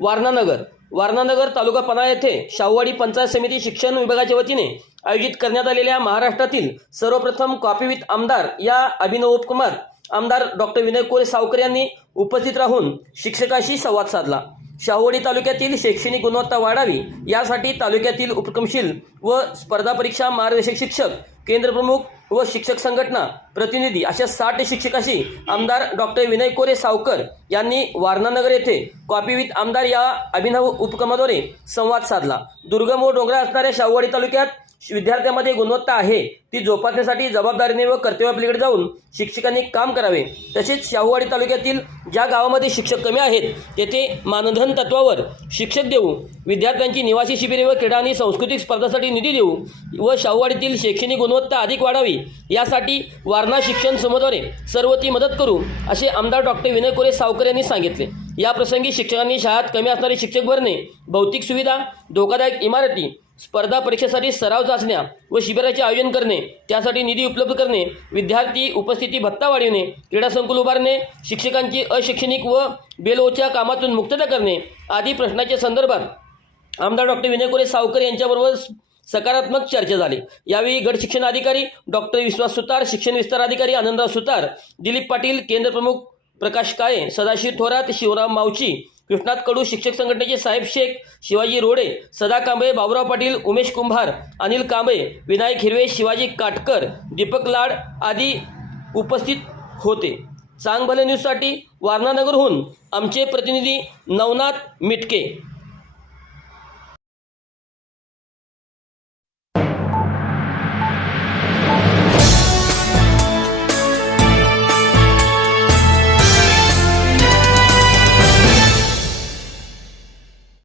वारणानगर. वारणानगर तालुका पन्हाळा येथे शाहूवाडी पंचायत समिती शिक्षण विभागाच्या वतीने आयोजित करण्यात आलेल्या महाराष्ट्रातील सर्वप्रथम कॉपी विथ आमदार या अभिनव उपकुमार आमदार डॉक्टर विनय कोरे सावकर यांनी उपस्थित राहून शिक्षकाशी संवाद साधला. शाहूवाडी तालुक्यातील शैक्षणिक गुणवत्ता वाढावी यासाठी तालुक्यातील उपक्रमशील व स्पर्धा परीक्षा मार्गदर्शक शिक्षक केंद्रप्रमुख व शिक्षक संघटना प्रतिनिधी अशा साठ शिक्षकाशी आमदार डॉक्टर विनय कोरे सावकर यांनी वारणानगर येथे कॉपी विथ आमदार या अभिनव उपक्रमाद्वारे संवाद साधला. दुर्गम व डोंगराळ असणाऱ्या शाहूवाडी तालुक्यात विद्यार्थ्यांमध्ये गुणवत्ता आहे ती जोपासण्यासाठी जबाबदारीने व कर्तव्यापलीकडे जाऊन शिक्षकांनी काम करावे. तसेच शाहूवाडी तालुक्यातील ज्या गावामध्ये शिक्षक कमी आहेत तेथे मानधन तत्वावर शिक्षक देऊ विद्यार्थ्यांची निवासी शिबिरे व क्रीडा आणि सांस्कृतिक स्पर्धासाठी निधी देऊ व शाहूवाडीतील शैक्षणिक गुणवत्ता अधिक वाढावी यासाठी वारणा शिक्षण समूहाद्वारे सर्व ती मदत करू असे आमदार डॉक्टर विनय कोरे सावकर यांनी सांगितले. या प्रसंगी शिक्षकांनी शाळेत कमी असणारे शिक्षक भरणे भौतिक सुविधा धोकादायक इमारती स्पर्धा परीक्षेसाठी सराव चाचण्या व शिबिराचे आयोजन करणे त्यासाठी निधी उपलब्ध करणे विद्यार्थी उपस्थिती भत्ता वाढविणे क्रीडा संकुल उभारणे शिक्षकांची अशैक्षणिक व बेलोच्या कामातून मुक्तता करणे आदी प्रश्नाच्या संदर्भात आमदार डॉक्टर विनय कोरे सावकर यांच्याबरोबर सकारात्मक चर्चा झाली. यावेळी गट शिक्षण अधिकारी डॉक्टर विश्वास सुतार शिक्षण विस्तार अधिकारी आनंदराव सुतार दिलीप पाटील केंद्रप्रमुख प्रकाश काळे सदाशिव थोरात शिवराम मावची कृष्णात कडू शिक्षक संघटनेचे साहेब शेख शिवाजी रोडे सदा कांबळे बाबुराव पाटील उमेश कुंभार अनिल कांबळे विनायक हिरवे शिवाजी काटकर दीपक लाड आदी उपस्थित होते. चांगभले न्यूजसाठी वारणानगरहून आमचे प्रतिनिधी नवनाथ मिटके.